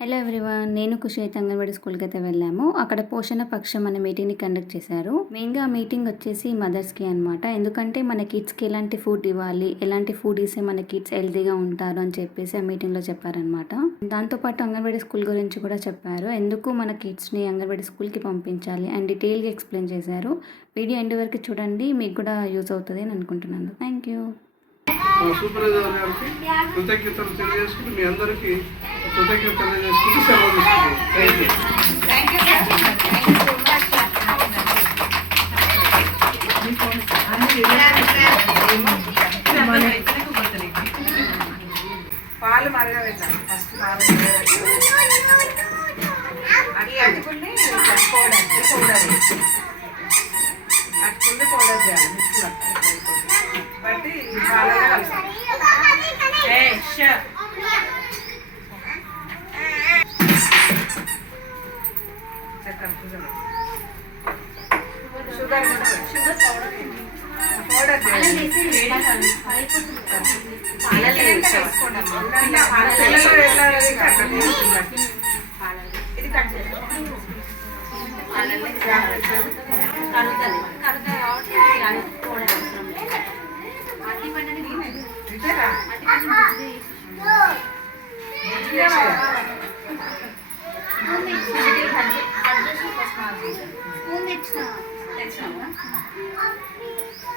Hello everyone నేను ఖుషి అంగన్వాడి అంగన్వాడీ స్కూల్కి అయితే వెళ్ళాము. అక్కడ పోషణ పక్షం అనే మీటింగ్ని కండక్ట్ చేశారు. మెయిన్గా ఆ మీటింగ్ వచ్చేసి మదర్స్కి అనమాట ఎందుకంటే మన కిడ్స్కి ఎలాంటి ఫుడ్ ఇవ్వాలి ఎలాంటి ఫుడ్ ఇస్తే మన కిడ్స్ హెల్తీగా ఉంటారు అని చెప్పేసి ఆ మీటింగ్లో చెప్పారనమాట దాంతోపాటు అంగన్వాడీ స్కూల్ గురించి కూడా చెప్పారు. ఎందుకు మన కిడ్స్ని అంగన్వాడీ స్కూల్కి పంపించాలి అండ్ డీటెయిల్గా ఎక్స్ప్లెయిన్ చేశారు. వీడియో ఎండ్ వరకు చూడండి మీకు కూడా యూజ్ అవుతుంది అని అనుకుంటున్నాను. థ్యాంక్ యూ సూపర్వైజర్ గారికి కృతజ్ఞతలు తెలియజేసుకుని మీ అందరికీ కృతజ్ఞతలు తెలియజేసుకుంటూ సెలవు తీసుకుంటాం థ్యాంక్ యూ పాలు మరగబెట్టాలి ఫస్ట్ పాలు అది అటుకుల్ని పౌడర్ పౌడర్ అటుకుల్ని పౌడర్ చేయాలి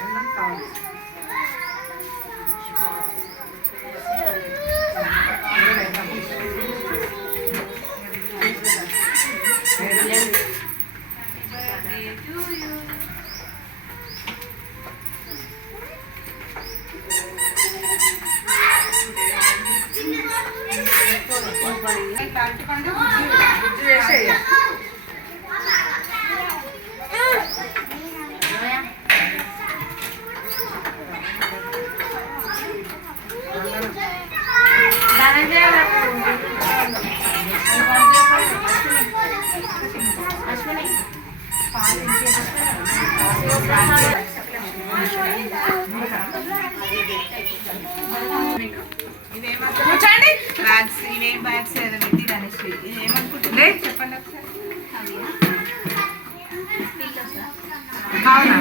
అన్నం కావాలి. కూర్చోండి బ్యాగ్స్ ఇవేం బ్యాగ్స్ ఏదో పెట్టి ఇది ఏమనుకుంటుంది చెప్పండి ఒకసారి అవునా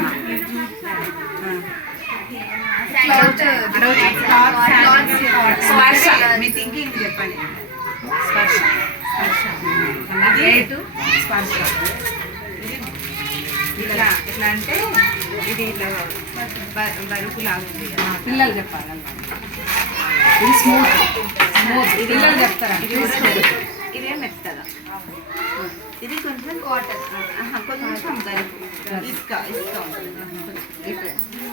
స్పర్శ మీ థింకింగ్ చెప్పండి స్పర్శ స్పర్శ స్పర్శ ఇట్లా అంటే ఇది ఇట్లా బరుకు లాగుంది పిల్లలు చెప్పాలి ఇది స్మూత్ స్మూత్ ఇది పిల్లలు చెప్తారా ఇది. ఇదే మెత్తగా? ఇది కొంచెం కాటన్ కొంచెం ఇసుక ఇసుక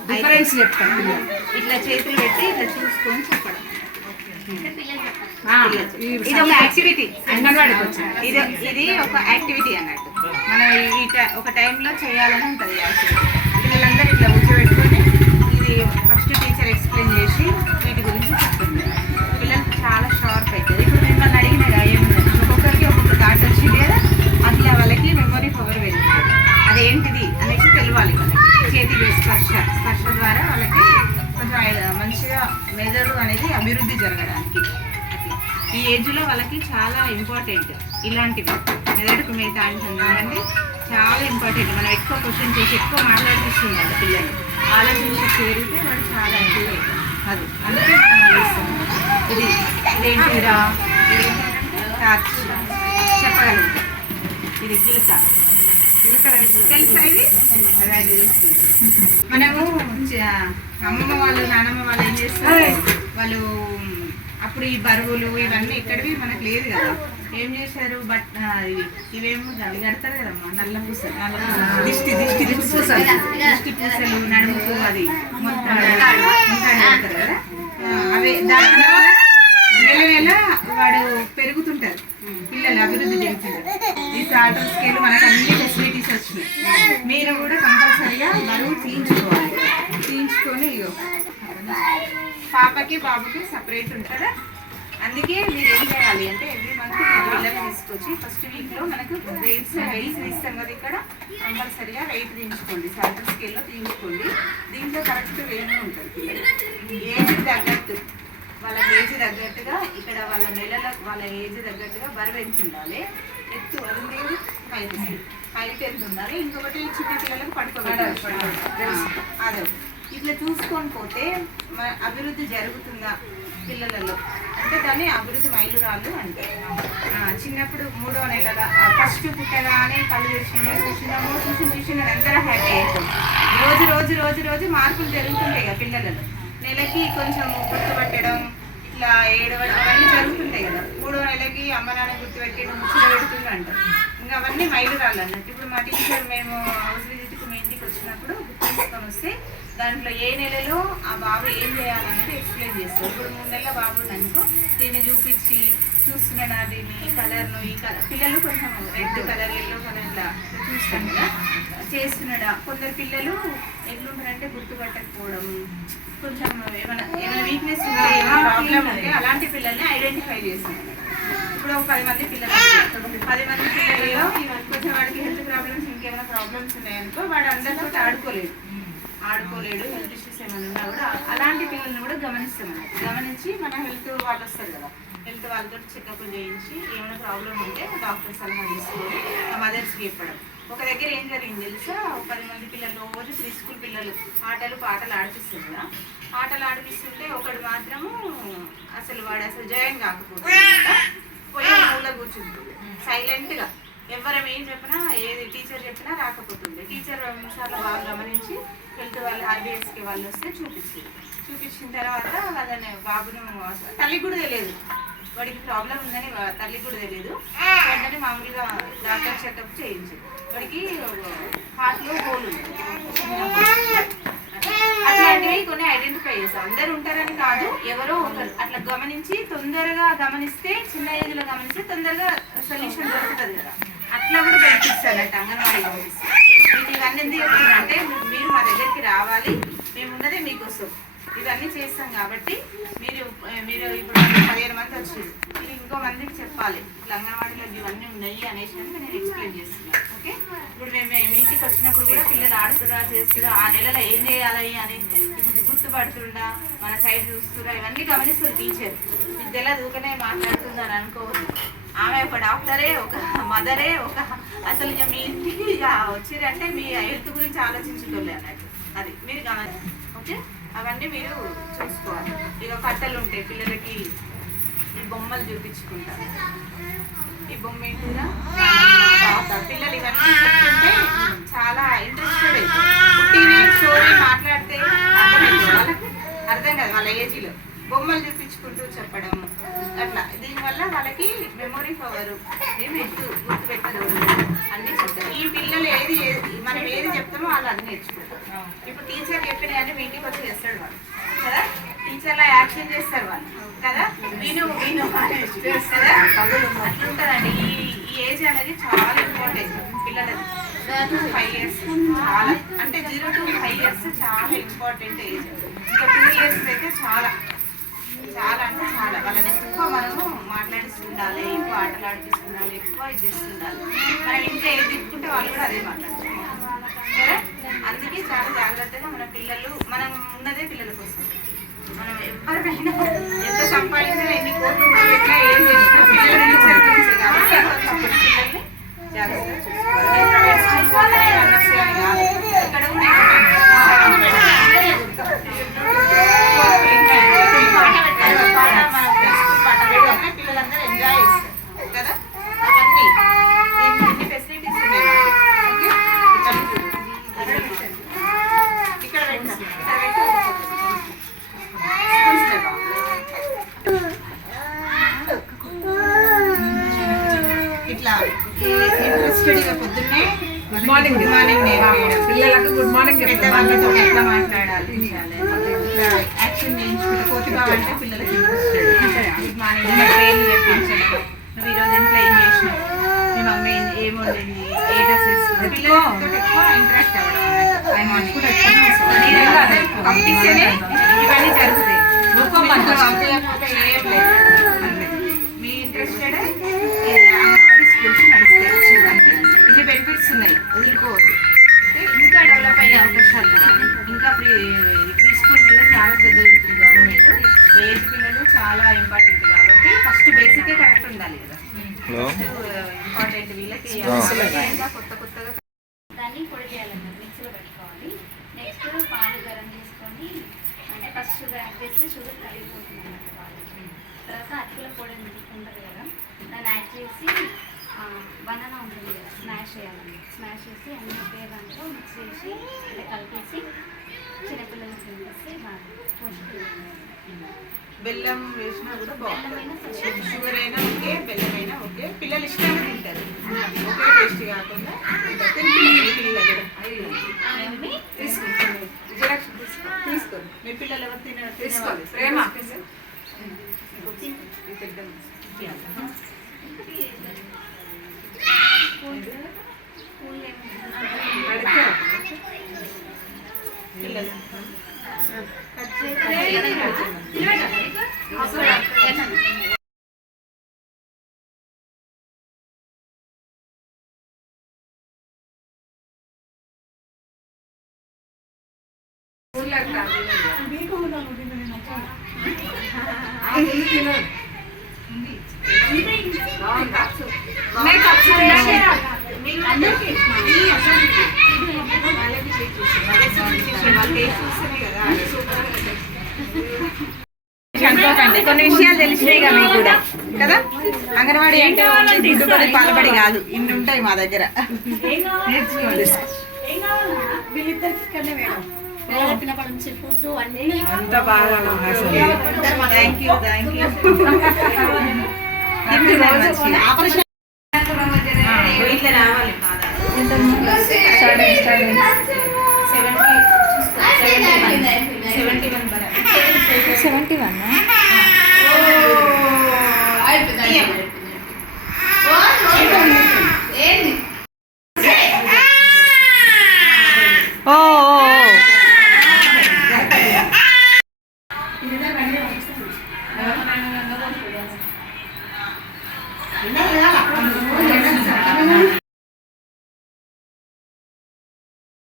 డిఫరెన్స్ చెప్తాను ఇట్లా చేతులు పెట్టి ఇట్లా చూసుకొని చెప్పడం. ఇది ఒక యాక్టివిటీ ఇది ఇది ఒక యాక్టివిటీ అన్నట్టు. మనం ఈ ఒక టైంలో చేయాలని ఉంటుంది ఈ పిల్లలందరూ ఇట్లా కూర్చోబెట్టుకొని ఇది ఫస్ట్ టీచర్ ఎక్స్ప్లెయిన్ చేసి వీటి గురించి చెప్తుంది. పిల్లలకి చాలా షార్ప్ అవుతుంది. ఇప్పుడు మిమ్మల్ని అడిగిన కదా ఒక్కొక్కరికి ఒక్కొక్క థాట్స్ వచ్చి లేదా అట్లా వాళ్ళకి మెమొరీ పవర్ వెళ్ళింది అదేంటిది అనేసి తెలియాలి వాళ్ళకి. చేతి స్పర్శ. స్పర్శ ద్వారా వాళ్ళకి కొంచెం మంచిగా మెదడు అనేది అభివృద్ధి జరగడానికి. ఈ ఏజ్లో వాళ్ళకి చాలా ఇంపార్టెంట్ ఇలాంటివి. మిగతా అంటే చాలా ఇంపార్టెంట్ మనం ఎక్కువ క్వశ్చన్ చేసి ఎక్కువ మాట్లాడిపిస్తుంది వాళ్ళ పిల్లలు. శక్తి పెరిగితే వాడు చాలా యాక్టివ్ అవుతాడు అది అందుకే ఇది ఇదేంటంటే టార్చ్? చెప్పగలుగుతాం ఇది గిలక గిలక తెలుసా ఇది అదే. మనము అమ్మమ్మ వాళ్ళు నానమ్మ వాళ్ళు ఏం చేస్తారు? వాళ్ళు అప్పుడు ఈ బరువులు ఇవన్నీ ఎక్కడివి? మనకు లేదు కదా. ఏం చేశారు? బట్ ఇవి ఇవేమో అవి కడతారు కదమ్మా. నల్ల పూసలు. దిష్టి దిష్టి పూసలు. దిష్టి పూసలు నడుముకు అది. మొత్తం కడతారు కదా. అవే దాని నెల నెల వాడు పెరుగుతుంటారు. పిల్లలు అభివృద్ధి చెందుతుంటారు. ఈ సాల్టర్ స్కేల్ మనకు అన్ని ఫెసిలిటీస్ వచ్చినాయి. మీరు కూడా కంపల్సరీగా బరువు తీయించుకోవాలి. తీయించుకొని ఇగో. పాపకి బాబుకి సపరేట్ ఉంటుందా. అందుకే మీరు ఏం చేయాలి అంటే ఎవ్రీ మంత్ పిల్లల్ని తీసుకొచ్చి ఫస్ట్ వీక్లో మనకు వెయిట్స్ వెయిట్స్ ఇస్తాం కదా ఇక్కడ. కంపల్సరీగా వెయిట్ తీయించుకోండి. సాల్టర్ స్కేల్లో తీయించుకోండి. దీంట్లో కరెక్ట్ వెయిట్ ఉంటుంది పిల్లలు ఏజ్ తగ్గట్టు వాళ్ళ ఏజ్ తగ్గట్టుగా ఇక్కడ వాళ్ళ నెలల వాళ్ళ ఏజ్ తగ్గట్టుగా బరువు ఎంత ఉండాలి? ఎత్తు అది హైట్ హైట్ ఎంత ఉండాలి. ఇంకొకటి చిన్న పిల్లలకు పడుకోబెట్టాలి అదే. ఇట్లా చూసుకొని పోతే అభివృద్ధి జరుగుతుందా పిల్లలలో? అంటే దాన్ని అభివృద్ధి మైలురాళ్ళు అంటే చిన్నప్పుడు మూడో నెలల ఫస్ట్ పుట్టగానే కళ్ళు తెరిచిండే చూసినాము చూసి చూసిన అందరూ హ్యాపీ అవుతాం రోజు రోజు రోజు రోజు మార్పులు జరుగుతుంటాయి కదా పిల్లలలో. నెలకి కొంచెం గుర్తుపట్టడం ఇట్లా ఏడవడం అవన్నీ జరుగుతుంటాయి కదా. మూడో నెలకి అమ్మ నాన్న గుర్తుపెట్టి ముచ్చట పెడుతుంది అంటారు. ఇంకా అవన్నీ మైలురాళ్ళు అన్నట్టు. ఇప్పుడు మా టీచర్ మేము హౌస్ విజిట్కి మీ ఇంటికి వచ్చినప్పుడు బుక్ తీసుకొని వస్తే దాంట్లో ఏ నెలలో ఆ బాబు ఏం చేయాలనేది ఎక్స్ప్లెయిన్ చేస్తారు ఇప్పుడు మూడు నెలల బాబు అనుకో దీన్ని చూపించి చూస్తున్నాడా దీన్ని ఈ కలర్ను ఈ కలర్ పిల్లలు కొంచెం రెడ్ కలర్ ఎల్లో కలర్లా ఇట్లా చూస్తాం కదా. చేస్తున్నాడా. కొందరు పిల్లలు ఎట్లుంటారంటే గుర్తుపట్టకపోవడం కొంచెం ఏమైనా ఏమైనా వీక్నెస్ ఉంటే ఏమైనా ప్రాబ్లం ఉంటే అలాంటి పిల్లల్ని ఐడెంటిఫై చేస్తున్నాం ఇప్పుడు ఒక పది మంది పిల్లలు పది మంది పిల్లలలో కొంచెం వాడికి హెల్త్ ప్రాబ్లమ్స్ ఇంకేమైనా ప్రాబ్లమ్స్ ఉన్నాయనుకో వాడు అందరితో ఆడుకోలేదు. ఆడుకోలేడు హెల్త్ ఇష్యూస్ ఏమైనా ఉన్నా కూడా అలాంటి పిల్లల్ని కూడా గమనిస్తాం గమనించి మన హెల్త్ వాళ్ళు వస్తారు కదా. హెల్త్ వాళ్ళతో చెకప్ చేయించి ఏమైనా ప్రాబ్లం ఉంటే డాక్టర్ సలహా తీసుకొని ఆ మదర్స్కి చెప్పడం ఒక దగ్గర ఏం జరిగింది తెలుసా? పది మంది పిల్లలు రోజు ప్రీ స్కూల్ పిల్లలు ఆటలు పాటలు ఆడిపిస్తుంది కదా. ఆటలు ఆడిపిస్తుంటే ఒకడు మాత్రము అసలు వాడు అసలు జాయిన్ కాకపోతే పోయి మూల కూర్చుంటుంది. సైలెంట్గా ఎవరం ఏం చెప్పినా ఏది చెప్పినా రాకపోతుంది టీచర్ రెండు నిమిషాలు బాగా గమనించి హెల్త్ వాళ్ళు ఆర్బీఎస్కి వాళ్ళు వస్తే చూపించింది. చూపించిన తర్వాత వాళ్ళని బాబును తల్లికి కూడా తెలియదు. వాడికి ప్రాబ్లం ఉందని తల్లికి కూడా తెలియదు. వెంటనే మామూలుగా డాక్టర్ చెకప్ చేయించింది వాడికి హార్ట్లో హోల్ ఉంది. అట్లాంటివి కొన్ని ఐడెంటిఫై చేస్తాం అందరు ఉంటారని కాదు ఎవరో ఒకరు. అట్లా గమనించి తొందరగా గమనిస్తే చిన్న ఏజ్లో గమనిస్తే తొందరగా సొల్యూషన్ దొరుకుతుంది కదా. అట్లా కూడా బెనిఫిట్స్ అన్నట్టు అంగన్వాడీ మీకు ఇవన్నీ ఎందుకు చెప్తున్నా అంటే మీరు మా దగ్గరికి రావాలి మేము ఉన్నదే మీకోసం. ఇవన్నీ చేస్తాం కాబట్టి మీరు మీరు ఇప్పుడు పదిహేను మంది వచ్చారు మీరు ఇంకో మందికి చెప్పాలి. ఇట్లా అంగన్వాడీలో ఇవన్నీ ఉన్నాయి అనేసి నేను ఎక్స్ప్లెయిన్ చేస్తున్నాను ఓకే? ఇప్పుడు మేము మీ ఇంటికి వచ్చినప్పుడు కూడా పిల్లలు ఆడుతురా చేస్తురా ఆ నెలలో ఏం చేయాలి అని ఇది గుర్తుపడుతుండా మన సైడ్ చూస్తురా ఇవన్నీ గమనిస్తుంది టీచర్. మీకు తెలియదు ఊకనే మాట్లాడుతుందని అనుకోవద్దు ఆమె ఒక డాక్టరే ఒక మదరే ఒక అసలు ఇక మీ ఇంటికి ఇక వచ్చిరంటే మీ హెల్త్ గురించి ఆలోచించుకోలే అన్నట్టు. అది మీరు గమని ఓకే? అవన్నీ మీరు చూసుకోవాలి. ఇక కట్టలు ఉంటాయి పిల్లలకి ఈ బొమ్మలు చూపించుకుంటారు ఈ బొమ్మ కూడా పిల్లలు ఇవన్నీ చెప్తుంటే చాలా ఇంట్రెస్టెడ్ అవుతారు పుట్టినే స్టోరీ మాట్లాడితే అర్థమవుతుంది వాళ్ళకి? అర్థం కాదు వాళ్ళ ఏజ్లో. బొమ్మలు చూపించుకుంటూ చెప్పడం. అట్లా. దీనివల్ల వాళ్ళకి మెమొరీ పవర్ గుర్తు పెట్టదు అన్నీ చెప్తారు. ఈ పిల్లలు ఏది మనం ఏది చెప్తామో వాళ్ళు అన్ని నేర్చుకుంటారు. ఇప్పుడు టీచర్ చెప్పిన కానీ మీ ఇంటికి వచ్చి చేస్తాడు వాళ్ళు కదా? టీచర్లా యాక్షన్ చేస్తారు వాళ్ళు. కదా? విను విను. కదా అట్లుంటారండి ఈ ఈ ఏజ్ అనేది చాలా ఇంపార్టెంట్ పిల్లలది. ఫైవ్ ఇయర్స్ చాలా. అంటే జీరో టు ఫైవ్ ఇయర్స్ చాలా ఇంపార్టెంట్ ఏజ్. ఇంకా టూ ఇయర్స్ అయితే చాలా. చాలా అంటే చాలా. వాళ్ళని ఎక్కువ మనము మాట్లాడిస్తుండాలి ఎక్కువ ఆటలు ఆడిపిస్తుండాలి ఎక్కువ ఇది చేస్తుండాలి. మనం ఇంట్లో ఏది తీసుకుంటే వాళ్ళు కూడా అదే మాట్లాడుతున్నారు సరే? అందుకే చాలా జాగ్రత్తగా మన పిల్లలు మనం ఉన్నదే పిల్లల కోసం. మనం ఎవరికైనా ఎంత సంపాదించినా ఎన్ని కోట్లు పెట్టినా ఏం చేసినా కాబట్టి పిల్లల్ని జాగ్రత్తగా చూసుకోవాలి. ఇక్కడ కూడా సగం పెడితే పాట పెట్టాలి పాట మనం స్కూల్ పాట పెట్టాలంటే పిల్లలందరూ ఎంజాయ్ చేస్తారు కదా అవన్నీ దీనికి ఇన్ని ఫెసిలిటీస్ ఉన్నాయి మాకు. ఓకే? ఇక్కడ చూడు. ఇక్కడ పెట్టండి. ఇక్కడ పెట్టండి. ఇక్కడ పెట్టి స్కూల్స్ లేవా? ఇట్లా ఇంట్రెస్టెడ్గా పొద్దున్నే గుడ్ మార్నింగ్ గుడ్ మార్నింగ్ నేర్పించడం పిల్లలకు గుడ్ మార్నింగ్ పెద్ద వాళ్ళతో ఎట్లా మాట్లాడాలి? ఇట్లా యాక్షన్ చేయించుకుంటే కోతిబాబు అంటే పిల్లలకి ఇంట్రెస్టెడ్ గుడ్ మార్నింగ్ మీ పేర్లు చెప్పించడం నువ్వు ఈరోజు ఇంట్లో ఏం చేసినావు? మీ మమ్మీ ఏం- ఏం వండింది? ఏ డ్రెస్ వేసుకుంది పిల్లలతో ఎక్కువ ఇంట్రెస్ట్ అవ్వడం నేను అదే పంపిస్తేనే కొత్త కొత్తగా? దాన్ని పొడి చేయాలన్నమాట మిక్సీలో పెట్టుకోవాలి. నెక్స్ట్ పాలు గరం చేసుకొని అంటే ఫస్ట్ షుగర్ యాడ్ చేస్తే షుగర్ అన్నమాట పాలు తర్వాత అటుకుల పొడి ఉంటుంది కదా దాన్ని యాడ్ చేసి బనానా ఉంటుంది కదా స్మాష్ చేయాలి స్మాష్ చేసి అన్ని ఒకే దాంట్లో మిక్స్ చేసి అంటే కలిపేసి చిన్నపిల్లలకి తినిపిస్తే బాగా పోషకాలు బెల్లం వేసినా కూడా బాగుంటుంది. షుగర్ అయినా ఓకే బెల్లం అయినా ఓకే. పిల్లలు ఇష్టంగా తింటారు. ఒకే టేస్ట్ కాకుండా? తీసుకోండి మీ పిల్లలు ఎవరు తిన తీసుకోండి. ప్రేమ? పిల్లలు అనుకోకండి కొన్ని విషయాలు తెలిసినాయి కదా మీకు కూడా కదా అంగన్వాడీ అంటే ఓన్లీ పాల్పడి కాదు ఇన్ని ఉంటాయి మా దగ్గర నేర్చుకోండి అంత బాగా థ్యాంక్ యూ థ్యాంక్ యూ